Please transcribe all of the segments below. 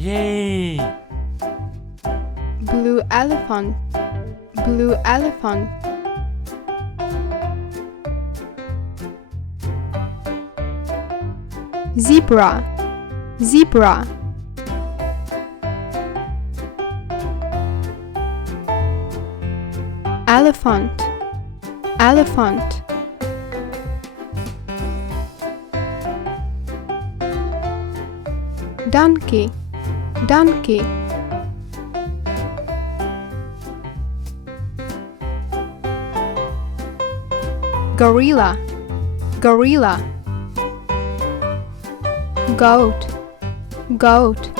Yay! Blue elephant. Blue elephant. Zebra. Zebra. Elephant. Elephant. Donkey. Donkey. Gorilla. Gorilla. Goat. Goat.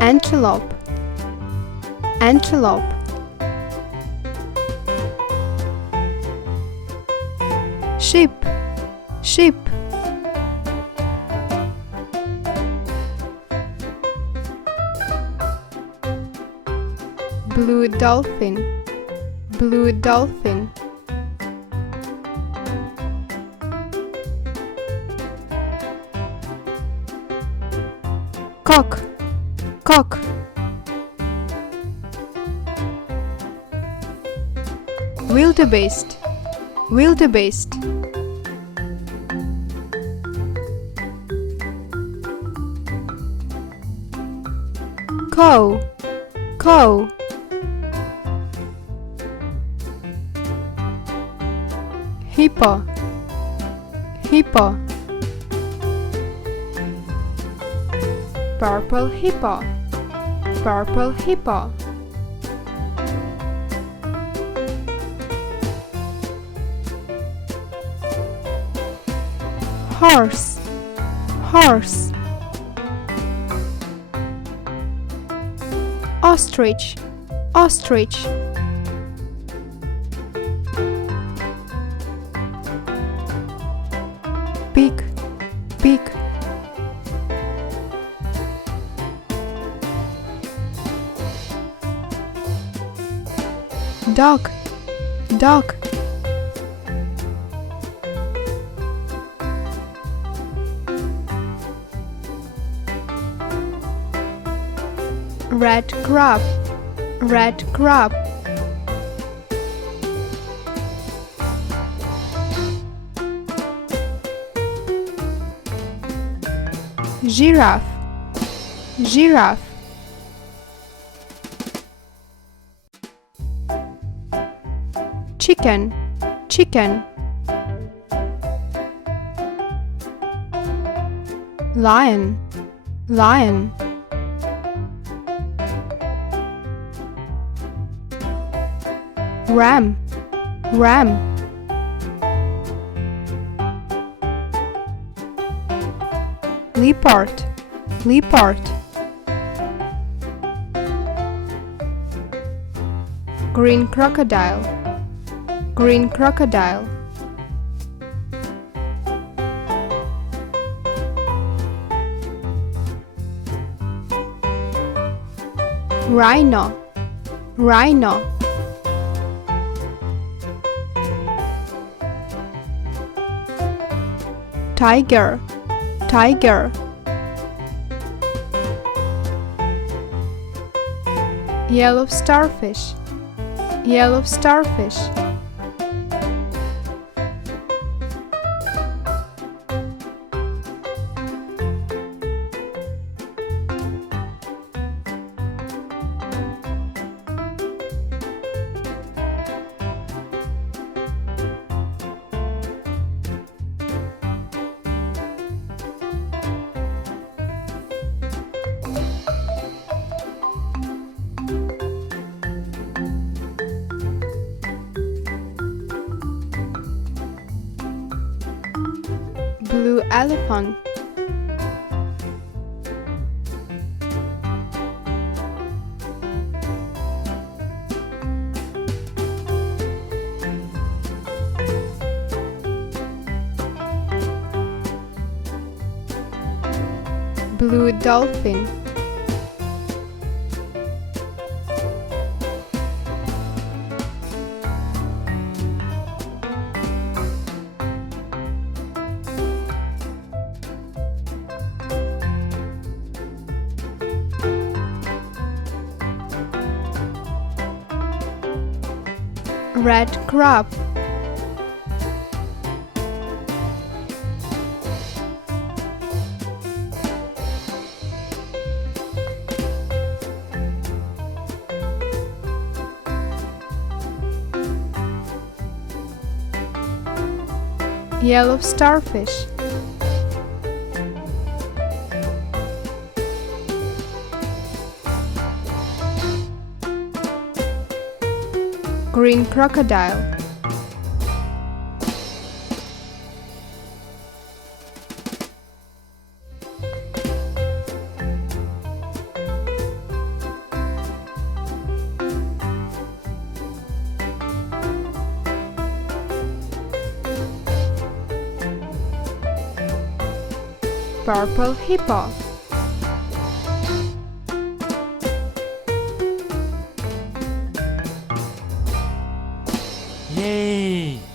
Antelope. Antelope. Sheep. Sheep. Blue dolphin. Blue dolphin. Cock. Cock. Wildebeest. Wildebeest. Cow. Cow. Hippo. Hippo. Purple hippo. Purple hippo. Horse. Horse. Ostrich. Ostrich. Pig. Pig. Dog. Dog. Red crab. Red crab. Giraffe. Giraffe. Chicken. Chicken. Lion. Lion. Ram. Ram. Leopard. Leopard. Green crocodile. Green crocodile. Rhino. Rhino. Tiger. Tiger. Yellow starfish. Yellow starfish. Blue elephant. Blue dolphin. red crab, yellow starfish, green crocodile, purple hippo, Yay!